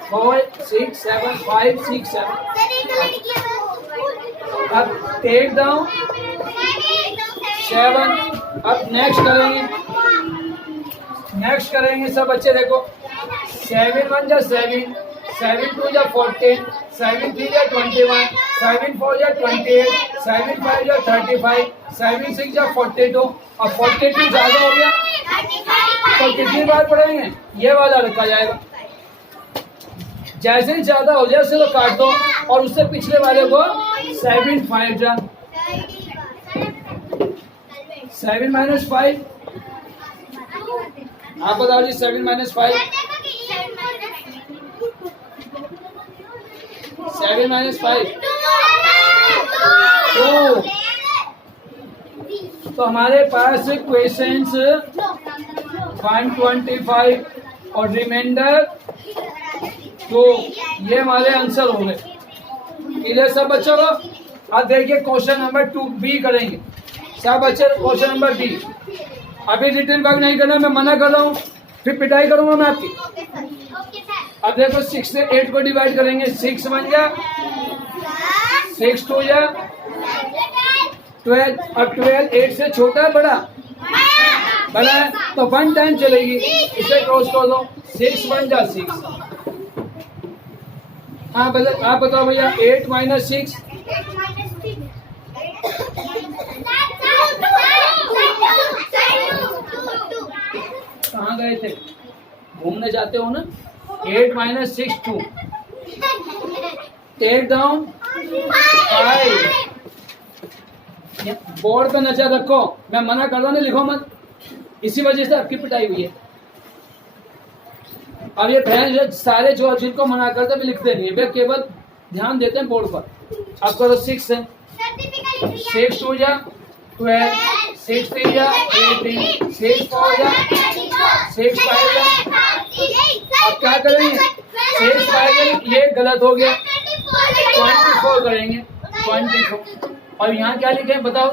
4 6 7, 5 6 7। अब टेक डाउन 7। अब नेक्स्ट करेंगे सब बच्चे। देखो 7 1 जा 7, 7 2 जा 14, 7 3 जा 21, 7 4 जा 28, 7 5 जा 35, 7 6 जा 42। अब 42 ज्यादा हो गया, तो कितनी बार पढ़ेंगे? ये वाला रखा जाएगा। जैसे ही ज्यादा हो जाए उसे तो काट दो, और उससे पिछले वाले को 7 5 जा 7 minus 5, आप बताओ जी। 7 minus 5, 7 minus 5 2। तो हमारे पास क्वेश्चंस 125 और रिमाइंडर 2, ये हमारे आंसर हो गए। क्लियर सब बच्चों को? अब देखिए क्वेश्चन नंबर 2 बी करेंगे सब बच्चे। क्वेश्चन नंबर बी, अभी रिटर्न वर्क नहीं करना, मैं मना कर रहा हूँ, फिर पिटाई करूंगा मैं आपकी। अब देखो 6 से 8 को डिवाइड करेंगे। 6 1 जा 6 2 जा 12। अब 12 8 से छोटा है बड़ा है, तो 1 टाइम चलेगी, इसे क्रॉस कर दो। 6 1 जा 6। हाँ आप बताओ भैया 8 minus 6, कहाँ गए थे? घूमने जाते हो ना। 8 minus 6 2, टेक डाउन 5। बोर्ड पे नजर रखो, मैं मना कर रहा हूँ, लिखो मत, इसी वजह से आपकी पिटाई हुई है। अब ये बहन सारे जो जिनको मना करते भी लिखते नहीं, वे केवल ध्यान देते हैं बोर्ड पर। अब करो 6 है, 6 2 जा 12, 6 3 जा 18, 6 4 जा 6 5 जा। अब क्या करेंगे? 6 5 ये गलत हो गया, 24 करेंगे। 24 और यहाँ क्या लिखे बताओ?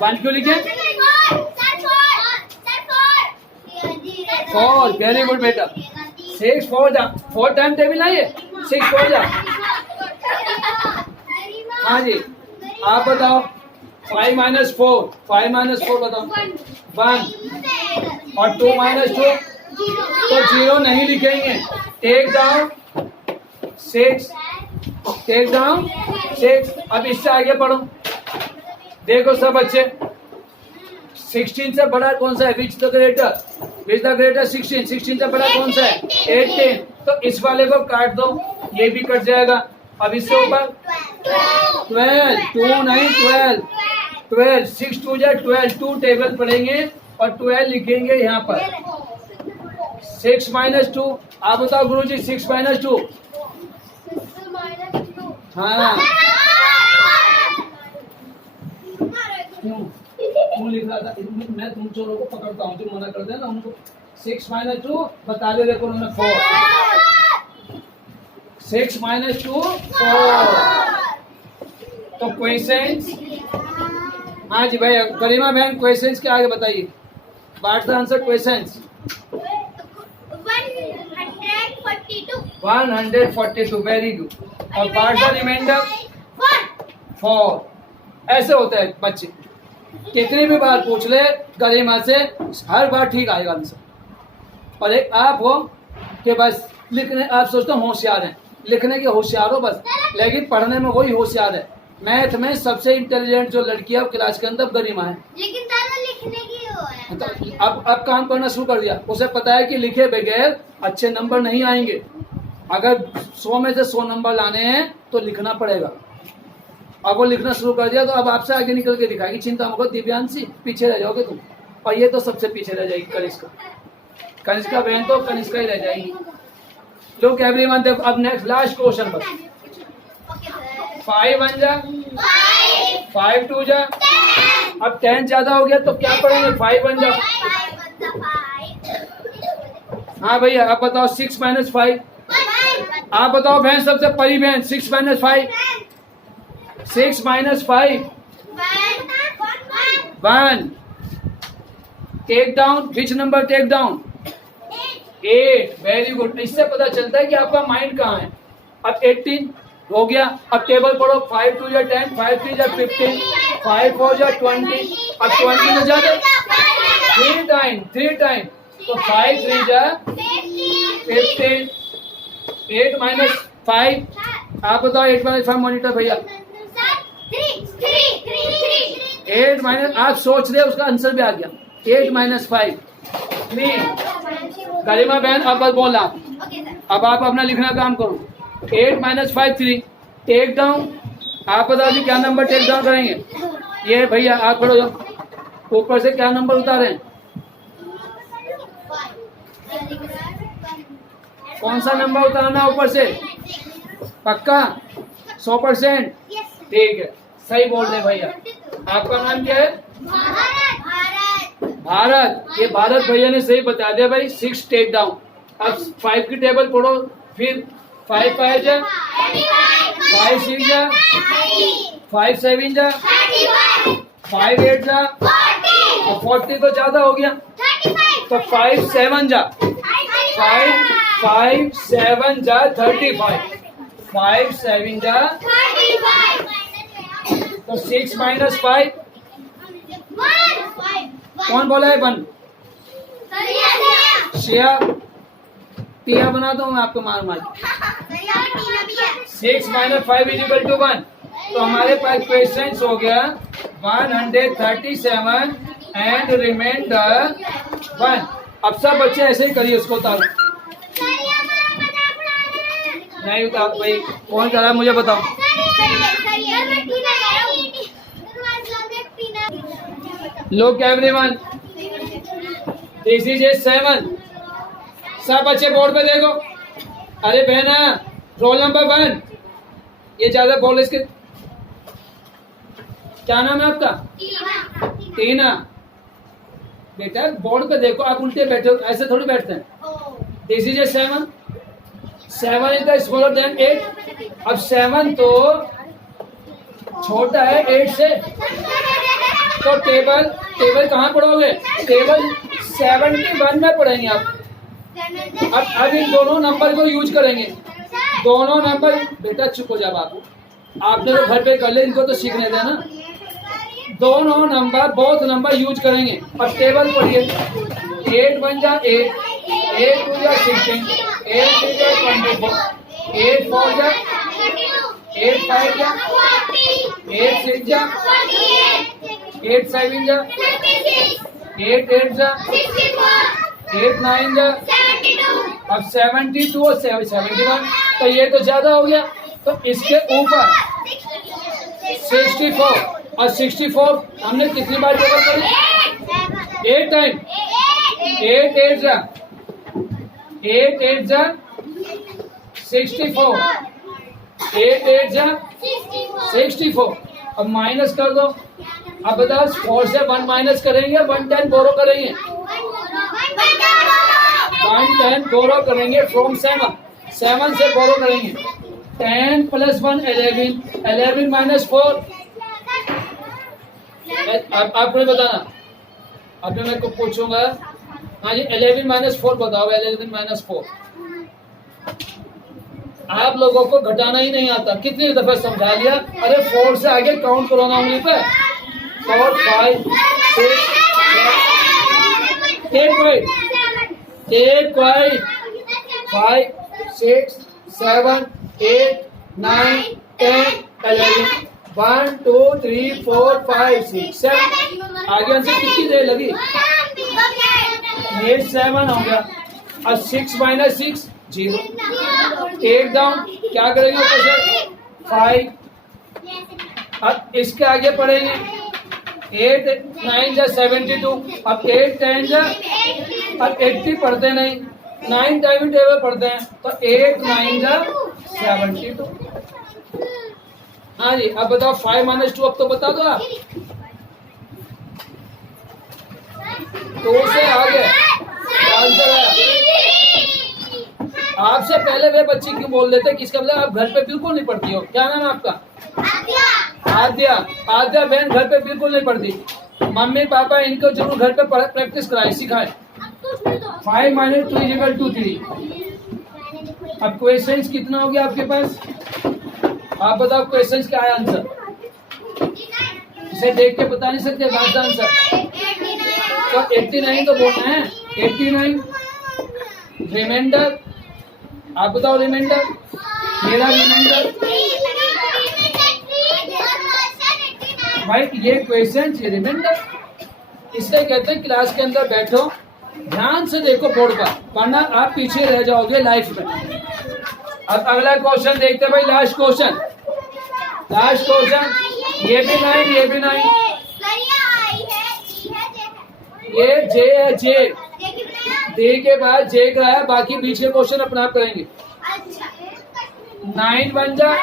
1 क्यों लिखे? 4 वेरी गुड बेटा 6 4 जा 4 टाइम टेबल ना ये 6 4 जा हाँ जी आप बताओ 5 minus 4 बताओ 1 और 2 minus 2 तो 0 नहीं लिखेंगे टेक डाउन 6 अब इससे आगे पढ़ो देखो सब बच्चे 16 से बड़ा कौन सा है विच द ग्रेटर 16 से बड़ा कौन सा है 18 तो इस वाले को काट दो ये भी कट जाएगा अब इससे ऊपर 12 2 नहीं 12 6 2 जा 12 2 टेबल पढ़ेंगे और 12 लिखेंगे यहाँ पर 6 minus 2 आप बताओ गुरुजी 6 minus 2 हाँ क्यों लिख रहा था मैं तुम चोरों को पकड़ता हूँ जो मना करते हैं ना उनको 6 minus 2 बता दे देखो उन्होंने 4 6 minus 2 4 तो क्वेश्चंस हाँ जी भाई करीमा बहन क्वेश्चंस के आगे बताइए what the answer questions 142 very good और व्हाट द रिमाइंडर 4 ऐसे होता है बच्चे कितनी भी बार पूछ ले गरिमा से हर बार ठीक आएगा आंसर और एक आप हो कि बस लिखने आप सोचते हो होशियार हैं लिखने के होशियार हो बस लेकिन पढ़ने में वही होशियार है मैथ में सबसे इंटेलिजेंट जो लड़की है क्लास के अंदर गरिमा है लेकिन दादा लिखने की वो है तो अब काम करना शुरू कर दिया उसे पता है कि लिखे बगैर अच्छे नंबर नहीं आएंगे अगर 100 में से 100 नंबर लाने हैं तो लिखना पड़ेगा अब वो लिखना शुरू कर दिया तो अब आपसे आगे निकल के दिखाएगी चिंता मत दिव्यांशी पीछे रह जाओगे तुम और ये तो सबसे पीछे रह जाएगी कनिष्का बहन तो कनिष्का ही रह जाएगी लोग एवरीवन देखो अब नेक्स्ट लास्ट क्वेश्चन पर 5 1 जा 5 2 जा अब 10 ज्यादा हो गया तो क्या पढ़ेंगे 5 1 जा हाँ भैया आप बताओ 6 minus 5 आप बताओ बहन सबसे परी बहन 6 minus 5 6 minus 5 1 take down which number take down 8 very good इससे पता चलता है कि आपका माइंड कहाँ है अब 18 हो गया अब टेबल पढ़ो 5 2 जा 10 5 3 जा 15 5 4 जा 20 अब 20 में ज्यादा 3 टाइम तो 5 3 जा 15 8 minus 5 आप बताओ 8 minus 5 मॉनिटर भैया 8 minus आप सोच रहे उसका आंसर भी आ गया 8 minus 5 3 गरिमा बहन अब बस बोलना अब आप अपना लिखना काम करो 8 minus 5 3 टेक डाउन आप बताओ जी क्या नंबर टेक डाउन करेंगे ये भैया आप पढ़ो ऊपर से क्या नंबर उतारे कौन सा नंबर उतारना ऊपर से पक्का 100% ठीक है सही बोल रहे भैया आपका नाम क्या है भारत ये भारत भैया ने सही बता दिया भाई 6 टेक डाउन अब 5 की टेबल पढ़ो फिर 5 5 जा 5 6 जा 5 7 जा 5 8 जा और 40 तो ज्यादा हो गया तो 5 7 जा 5 7 जा 35 5 7 जा तो 6 minus 5 कौन बोला है 1 श्रेया टिया बना दो मैं आपको मार 6 minus 5 is equal to 1 तो हमारे पास क्वेश्चन हो गया 137 एंड रिमाइंडर 1 अब सब बच्चे ऐसे ही करिए उसको उतारो नहीं उतार भाई कौन कर रहा है मुझे बताओ लोग एवरीवन दिस इज ए 7 सब बच्चे बोर्ड पे देखो अरे बहना रोल नंबर 1 ये ज्यादा बोल इसके क्या नाम है आपका टीना बेटा बोर्ड पे देखो आप उल्टे बैठे हो ऐसे थोड़ी बैठते हैं this is a 7 is the smaller than 8 अब 7 तो छोटा है 8 से तो टेबल कहाँ पढ़ोगे टेबल 71 में पढ़ेंगे आप अब इन दोनों नंबर को यूज करेंगे। दोनों नंबर, बेटा चुप हो जा बाबू, आपने तो घर पे कर ले, इनको तो सीखने देना। दोनों नंबर, बोथ नंबर यूज करेंगे। अब टेबल पढ़िए, 8 बन जा 8, 8 2 जा 16, 8 3 जा 24, 8 4 जा 8 5 जा 8 6 जा 8 7 जा 8 8 जा 8 9 जा, अब 72 और 71, तो ये तो ज्यादा हो गया। तो इसके ऊपर 64 और 64 हमने कितनी बार टेबल करी? 8 टाइम, 8 8 जा 8 8 जा 64, 8 8 जा 64। अब माइनस कर दो। अब बताओ 4 से 1 माइनस करेंगे, 110 बोरो करेंगे, 110 बोरो करेंगे फ्रॉम 7, 7 से बोरो करेंगे। 10 + 1 11, 11 - 4। अब आपने बताना, अब मैं को पूछूंगा, हाँ जी 11 - 4 बताओ, 11 - 4। आप लोगों को घटाना ही नहीं आता, कितनी दफा समझा लिया। अरे 4 से आगे काउंट करो ना उंगली पे, 4 5 6 टेक क्वाइट 5 6 7 8 9 10 11 1 2 3 4 5 6 7। आगे हमसे कितनी देर लगी? ये 7 हो गया। अब 6 - 6 0, 8 डाउन, क्या करेंगे ऊपर से 5। अब इसके आगे पढ़ेंगे 8 9 जा 72, अब 8 10 जा, अब 80 पढ़ते नहीं, 9 टाइम टेबल पढ़ते हैं, तो 8 9 जा 72। हाँ जी, अब बताओ 5 - 2, अब तो बता दो आप। 2 से आगे आंसर है। आपसे पहले वे बच्चे क्यों बोल देते कि इसका मतलब आप घर पे बिल्कुल नहीं पढ़ती हो। क्या नाम है आपका? आद्या। आद्या बहन घर पे बिल्कुल नहीं पढ़ती। मम्मी पापा इनको जरूर घर पे प्रैक्टिस कराए, सिखाए। 5 - 2 = 3। अब क्वेश्चंस कितना हो गया आपके पास? आप बताओ क्वेश्चंस क्या है आंसर? इसे देख के बता नहीं सकते बात का आंसर। तो 89 तो बोलना है, 89। रिमाइंडर, आप बताओ रिमाइंडर, मेरा रिमाइंडर। भाई ये क्वेश्चन रिमाइंडर इसलिए कहते हैं क्लास के अंदर बैठो, ध्यान से देखो बोर्ड पर, वरना आप पीछे रह जाओगे लाइफ में। अब अगला क्वेश्चन देखते हैं भाई, लास्ट क्वेश्चन। लास्ट क्वेश्चन, ये भी 9, ये भी 9, ये जे है, जे डी के बाद जे का है, बाकी बीच के क्वेश्चन अपने आप करेंगे। 9 बन जा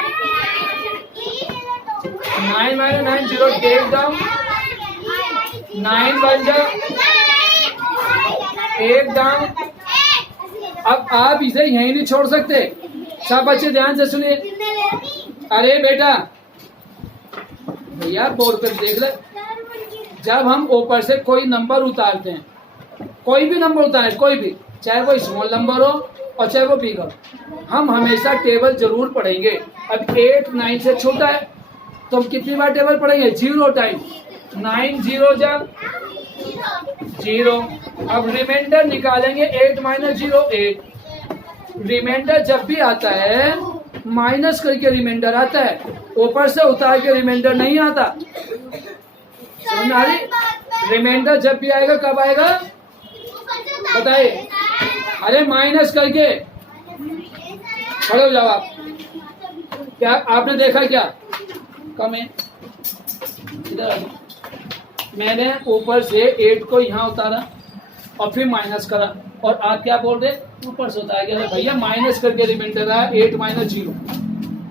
9 - 9 0, टेक डाउन 9 बन जा 1 डाउन। अब आप इसे यहीं नहीं छोड़ सकते, सब बच्चे ध्यान से सुनिए। अरे बेटा भैया बोर्ड पर देख ले, जब हम ऊपर से कोई नंबर उतारते हैं, कोई भी नंबर उतारे, कोई भी, चाहे वो स्मॉल नंबर हो और चाहे वो बिग हो, हम हमेशा टेबल जरूर पढ़ेंगे। अब 8 9 से छोटा है तो हम कितनी बार टेबल पढ़ेंगे? 0 टाइम। 9 0 जा 0। अब रिमाइंडर निकालेंगे, 8 - 0 8। रिमाइंडर जब भी आता है माइनस करके रिमाइंडर आता है, ऊपर से उतार के रिमाइंडर नहीं आता। समझ आ रही? रिमाइंडर जब भी आएगा कब आएगा बताइए? अरे माइनस करके। खड़े हो जाओ आप। क्या आपने देखा? क्या कम है? इधर मैंने ऊपर से 8 को यहाँ उतारा और फिर माइनस करा, और आप क्या बोल रहे? ऊपर से उतार गया भैया, माइनस करके रिमाइंडर आया 8 - 0।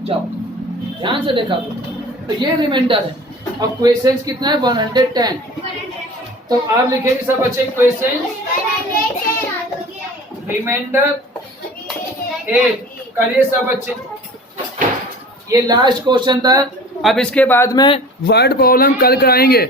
जाओ ध्यान से देखा तो ये रिमाइंडर है। अब क्वेश्चन कितना है? 110। तो आप लिखेंगे सब बच्चे क्वेश्चन रिमाइंडर 8 करिए सब बच्चे। ये लास्ट क्वेश्चन था। अब इसके बाद में वर्ड प्रॉब्लम कल कराएंगे।